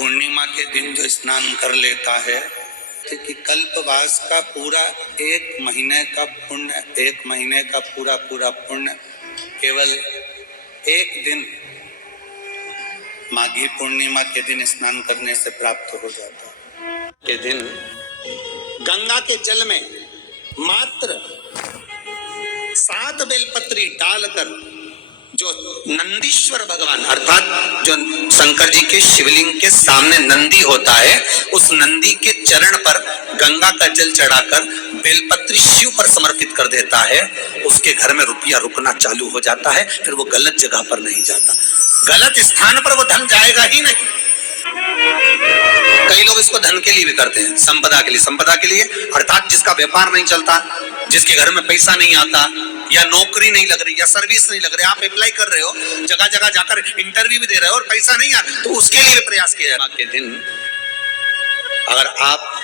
पूर्णिमा के दिन जो स्नान कर लेता है कि कल्पवास का पूरा एक महीने का पुण्य, एक महीने का पूरा पुण्य केवल एक दिन माघी पूर्णिमा के दिन स्नान करने से प्राप्त हो जाता है। के दिन गंगा के जल में मात्र 7 बेलपत्री डालकर जो नंदीश्वर भगवान अर्थात जो शंकर जी के शिवलिंग के सामने नंदी होता है, उस नंदी के चरण पर गंगा का जल चढ़ाकर बेलपत्री शिव पर समर्पित कर देता है, उसके घर में रुपया रुकना चालू हो जाता है। फिर वो गलत जगह पर नहीं जाता, गलत स्थान पर वो धन जाएगा ही नहीं। कई लोग इसको धन के लिए भी करते हैं, संपदा के लिए। संपदा के लिए अर्थात जिसका व्यापार नहीं चलता, जिसके घर में पैसा नहीं आता, या नौकरी नहीं लग रही, या सर्विस नहीं लग रही, आप अप्लाई कर रहे हो, जगह जगह जाकर इंटरव्यू भी दे रहे हो और पैसा नहीं आ, तो उसके लिए भी प्रयास किया जाए। के दिन अगर आप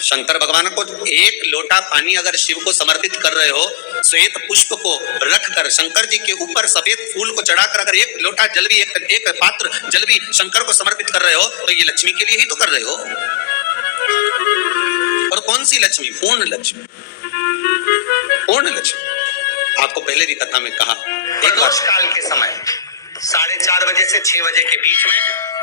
शंकर भगवान को एक लोटा पानी अगर शिव को समर्पित कर रहे हो, श्वेत पुष्प को रखकर शंकर जी के ऊपर सफेद फूल को चढ़ाकर अगर एक लोटा जल भी, एक पात्र जल भी शंकर को समर्पित कर रहे हो, तो ये लक्ष्मी के लिए ही तो कर रहे हो। और कौन सी लक्ष्मी? पूर्ण लक्ष्मी। पूर्ण लक्ष्मी। आपको पहले भी कथा में कहा, एक वर्ष काल के समय 4:30 बजे से 6 बजे के बीच में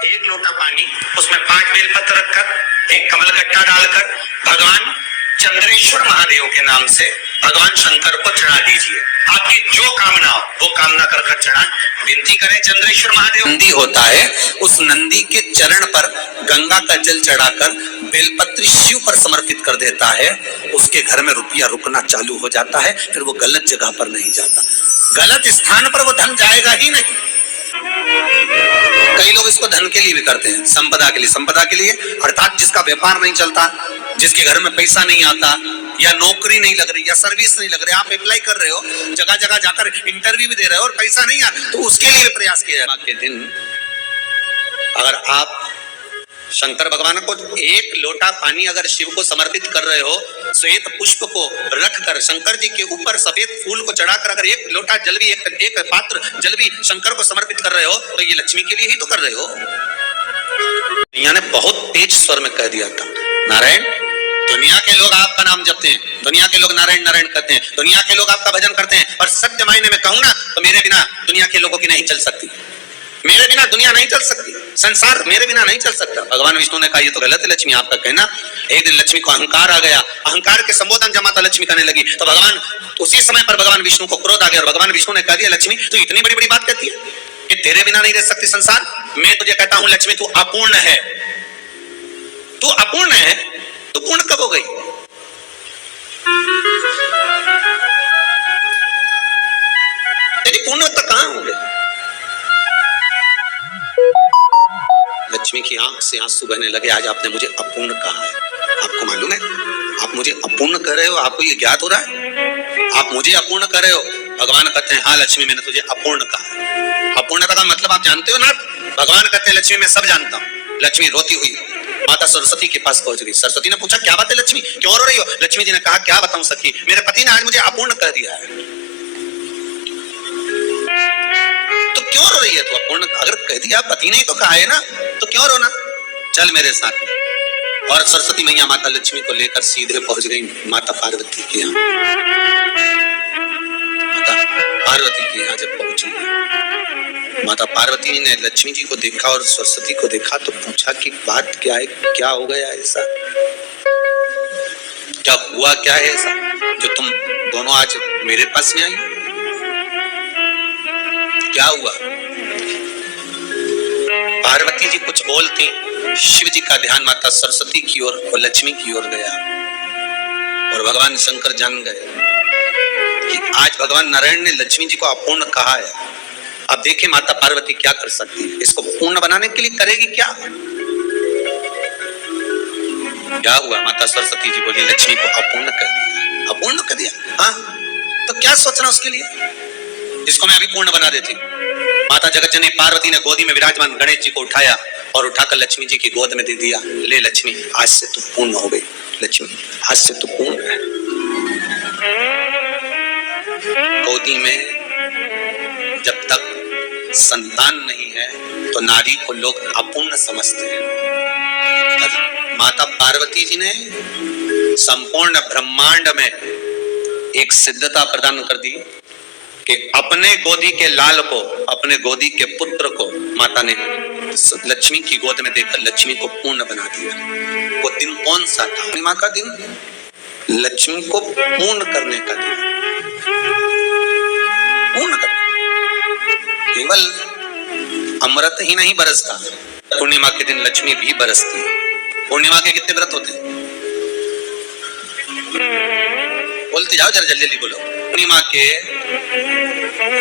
एक लोटा पानी, उसमें 5 बेलपत्र रखकर, एक कमलगट्टा डालकर भगवान चंद्रेश्वर महादेव के नाम से भगवान शंकर को चढ़ा दीजिए। आपकी जो कामना हो वो कामना कर कर चढ़ा, विनती करें चंद्रेश्वर महादेव। नंदी होता है, उस नंदी के चरण पर गंगा का जल चढ़ाकर बेलपत्री शिव पर समर्पित कर देता है, उसके घर में रुपया रुकना चालू हो जाता है। फिर वो गलत जगह पर नहीं जाता, गलत स्थान पर वो धन जाएगा ही नहीं। कई लोग इसको धन के लिए भी करते हैं, संपदा के लिए। संपदा के लिए अर्थात जिसका व्यापार नहीं चलता, जिसके घर में पैसा नहीं आता, या नौकरी नहीं लग रही, या सर्विस नहीं लग रही, आप अप्लाई कर रहे हो, जगह जगह जाकर इंटरव्यू भी दे रहे हो और पैसा नहीं आ, तो उसके लिए भी प्रयास किया जाए। के दिन अगर आप शंकर भगवान को एक लोटा पानी अगर शिव को समर्पित कर रहे हो, श्वेत पुष्प को रखकर शंकर जी के ऊपर सफेद फूल को चढ़ाकर अगर एक लोटा जल भी, एक पात्र जल भी शंकर को समर्पित कर रहे हो, तो ये लक्ष्मी के लिए ही तो कर रहे हो। दुनिया ने बहुत तेज स्वर में कह दिया था, नारायण। दुनिया के लोग आपका नाम जपते हैं, दुनिया के लोग नारायण नारायण करते हैं, दुनिया के लोग आपका भजन करते हैं, और सत्य मायने में कहूं ना तो मेरे बिना दुनिया के लोगों की नहीं चल सकती, मेरे बिना दुनिया नहीं चल सकती, संसार मेरे बिना नहीं चल सकता। भगवान विष्णु ने कहा ये तो गलत है लक्ष्मी आपका कहना। एक दिन लक्ष्मी को अहंकार आ गया, अहंकार के संबोधन जब माता लक्ष्मी करने लगी तो भगवान, उसी समय पर भगवान विष्णु को क्रोध आ गया और भगवान विष्णु ने कह दिया, लक्ष्मी तू इतनी बड़ी बड़ी बात कहती है कि तेरे बिना नहीं रह सकती संसार। मैं तुझे कहता हूं लक्ष्मी तू अपूर्ण है, तू अपूर्ण है, तू पूर्ण कब हो गई? तेरी पूर्णता कहां हो गई? लक्ष्मी की आंख से आंसू बहने लगे, आज आपने मुझे अपूर्ण कहा है। आपको मालूम है आप मुझे अपूर्ण कर रहे हो? आपको ये ज्ञात हो रहा है आप मुझे अपूर्ण कर रहे हो? भगवान कहते हैं हाँ लक्ष्मी मैंने तुझे अपूर्ण कहा है। अपूर्णता का मतलब आप जानते हो ना? भगवान कहते हैं लक्ष्मी मैं सब जानता हूँ। लक्ष्मी रोती हुई माता सरस्वती के पास पहुंच गई। सरस्वती ने पूछा क्या बात है लक्ष्मी, क्यों रो रही हो? लक्ष्मी जी ने कहा क्या बताऊं सखी, मेरे पति ने आज मुझे अपूर्ण कर दिया है। तो क्यों रो रही है तू? अपूर्ण अगर कह दिया, पति ने ही तो कहा है ना, तो क्यों रोना? चल मेरे साथ में। और सरस्वती मैया माता लक्ष्मी को लेकर सीधे पहुंच गई माता पार्वती के यहाँ। माता पार्वती के यहाँ जब पहुंची, माता पार्वती ने लक्ष्मी जी को देखा और सरस्वती को देखा तो पूछा कि बात क्या है, क्या हो गया ऐसा, क्या हुआ, क्या है ऐसा जो तुम दोनों आज मेरे पास में आई? क्या हुआ? पार्वती जी कुछ बोलती, शिव जी का ध्यान माता सरस्वती की ओर और लक्ष्मी की ओर गया और भगवान शंकर जान गए कि आज भगवान नारायण ने लक्ष्मी जी को अपूर्ण कहा है। अब देखिए माता पार्वती क्या कर सकती है, इसको पूर्ण बनाने के लिए करेगी क्या? क्या हुआ? माता सरस्वती जी बोली लक्ष्मी को अपूर्ण कर दिया। अपूर्ण कर दिया? हाँ, तो क्या सोचना उसके लिए, इसको मैं अभी पूर्ण बना देती। माता जगतजननी पार्वती ने गोदी में विराजमान गणेश जी को उठाया और उठाकर लक्ष्मी जी की गोद में दे दिया। ले लक्ष्मी आज से तू पूर्ण हो गई, लक्ष्मी आज से तू पूर्ण है। गोदी में जब तक संतान नहीं है तो नारी को लोग अपूर्ण समझते हैं। और माता पार्वती जी ने संपूर्ण ब्रह्मांड में एक सिद्धता प्रदान कर दी कि अपने गोदी के लाल को, अपने गोदी के पुत्र को माता ने लक्ष्मी की गोद में देकर लक्ष्मी को पूर्ण बना दिया। वो दिन कौन सा था? पूर्णिमा का दिन, लक्ष्मी को पूर्ण करने का दिन। पूर्ण कर, केवल अमृत ही नहीं बरसता, पूर्णिमा के दिन लक्ष्मी भी बरसती है। पूर्णिमा के कितने व्रत होते हैं? बोलते जाओ, जरा जल्दी जल्दी बोलो। पूर्णिमा के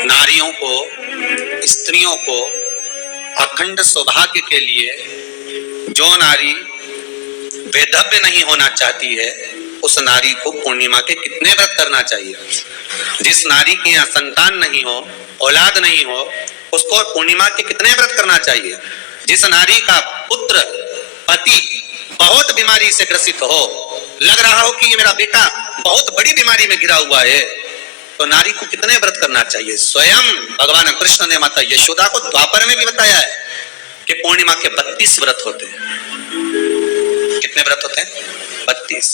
नारियों को, स्त्रियों को अखंड सौभाग्य के लिए जो नारी वेधव्य नहीं होना चाहती है, उस नारी को पूर्णिमा के कितने व्रत करना चाहिए? जिस नारी के यहाँ संतान नहीं हो, औलाद नहीं हो, उसको पूर्णिमा के कितने व्रत करना चाहिए? जिस नारी का पुत्र, पति बहुत बीमारी से ग्रसित हो, लग रहा हो कि ये मेरा बेटा बहुत बड़ी बीमारी में घिरा हुआ है, तो नारी को कितने व्रत करना चाहिए? स्वयं भगवान कृष्ण ने माता यशोदा को द्वापर में भी बताया है कि पूर्णिमा के 32 व्रत होते हैं। कितने व्रत होते हैं? 32।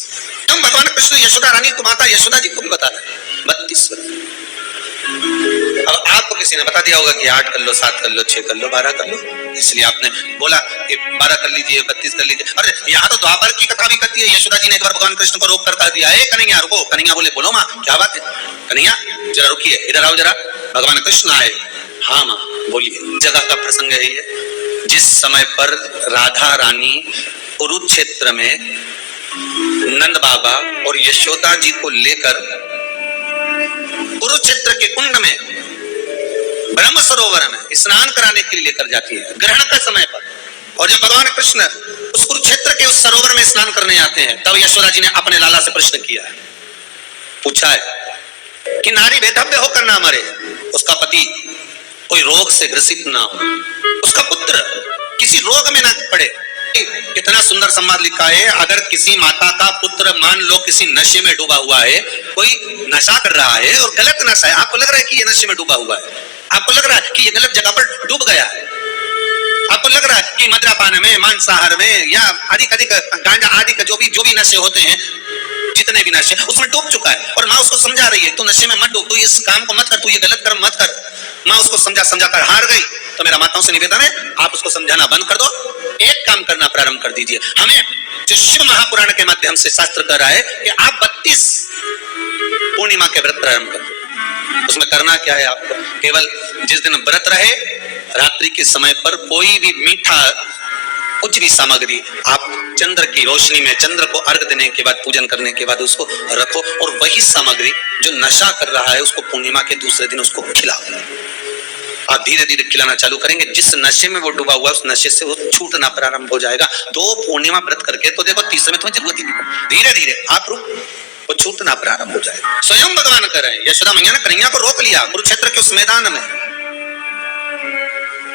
हम भगवान कृष्ण यशोदा रानी को, माता यशोदा जी को भी बता रहे हैं 32 व्रत। अब आपको किसी ने बता दिया होगा कि 8 कर लो, 7 कर लो, 6 कर लो, 12 कर लो, इसलिए आपने बोला कि 12 कर लीजिए, 32 कर लीजिए। अरे यहाँ तो द्वापर की कथा भी करती है। यशोदा जी ने एक बार भगवान कृष्ण को रोक कर कह दिया, ए कन्हैया रुको। कन्हैया बोले, बोलो माँ क्या बात है? कन्हैया जरा रुकिए, इधर आओ जरा। भगवान कृष्ण आए। हाँ माँ बोलिए। जगह का प्रसंग है ये, जिस समय पर राधा रानी कुरुक्षेत्र में नंद बाबा और यशोदा जी को लेकर कुरुक्षेत्र के कुंड में, ब्रह्म सरोवर में स्नान कराने के लिए लेकर जाती है ग्रहण का समय पर। और जब भगवान कृष्ण उस कुरुक्षेत्र के उस सरोवर में स्नान करने आते हैं, तब यशोदा जी ने अपने लाला से प्रश्न किया है, पूछा है कि नारी वेधव्य होकर ना मरे, उसका पति कोई रोग से ग्रसित ना हो, उसका पुत्र किसी रोग में ना पड़े। कितना सुंदर संवाद लिखा है। अगर किसी माता का पुत्र मान लो किसी नशे में डूबा हुआ है, कोई नशा कर रहा है और गलत नशा है, आपको लग रहा है कि ये नशे में डूबा हुआ है, आपको लग रहा है कि ये गलत जगह पर डूब गया है, आपको लग रहा है कि मद्यपान में, मांसाहार में या अधिक गांजा आदि का जो भी नशे होते हैं, जितने भी नशे, उसमें डूब चुका है। और माँ उसको समझा रही है, तू नशे में मत डूब, तू इस काम को मत कर, तू ये गलत कर्म मत कर। माँ उसको समझा कर हार गई। तो मेरा माताओं से निवेदन है, आप उसको समझाना बंद कर दो, एक काम करना प्रारंभ कर दीजिए। हमें जो शिव महापुराण के माध्यम से शास्त्र कह रहा है कि आप 32 पूर्णिमा के व्रत प्रारंभ कर दो। उसमें करना क्या है? आपको केवल जिस दिन व्रत रहे, रात्रि के समय पर कोई भी मीठा कुछ भी सामग्री आप चंद्र की रोशनी में, चंद्र को अर्घ देने के बाद, पूजन करने के बाद उसको रखो, और वही सामग्री जो नशा कर रहा है उसको पूर्णिमा के दूसरे दिन उसको खिलाओ। आप धीरे धीरे खिलाना चालू करेंगे, जिस नशे में वो डूबा हुआ है उस नशे से वो छूटना प्रारंभ हो जाएगा। 2 पूर्णिमा व्रत करके तो देखो, तीसरे में तुम्हें जरूरत ही नहीं, धीरे धीरे आप वो छूटना प्रारंभ हो जाएगा। स्वयं भगवान कर रहे हैं। यशोदा मैया ने कन्हैया को रोक लिया कुरुक्षेत्र के उस मैदान में,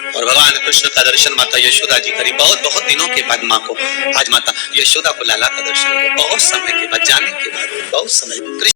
और भगवान कृष्ण का दर्शन माता यशोदा जी करी। बहुत दिनों के बाद माँ को, आज माता यशोदा को लाला का दर्शन, बहुत समय के बाद, जाने के बाद, बहुत समय।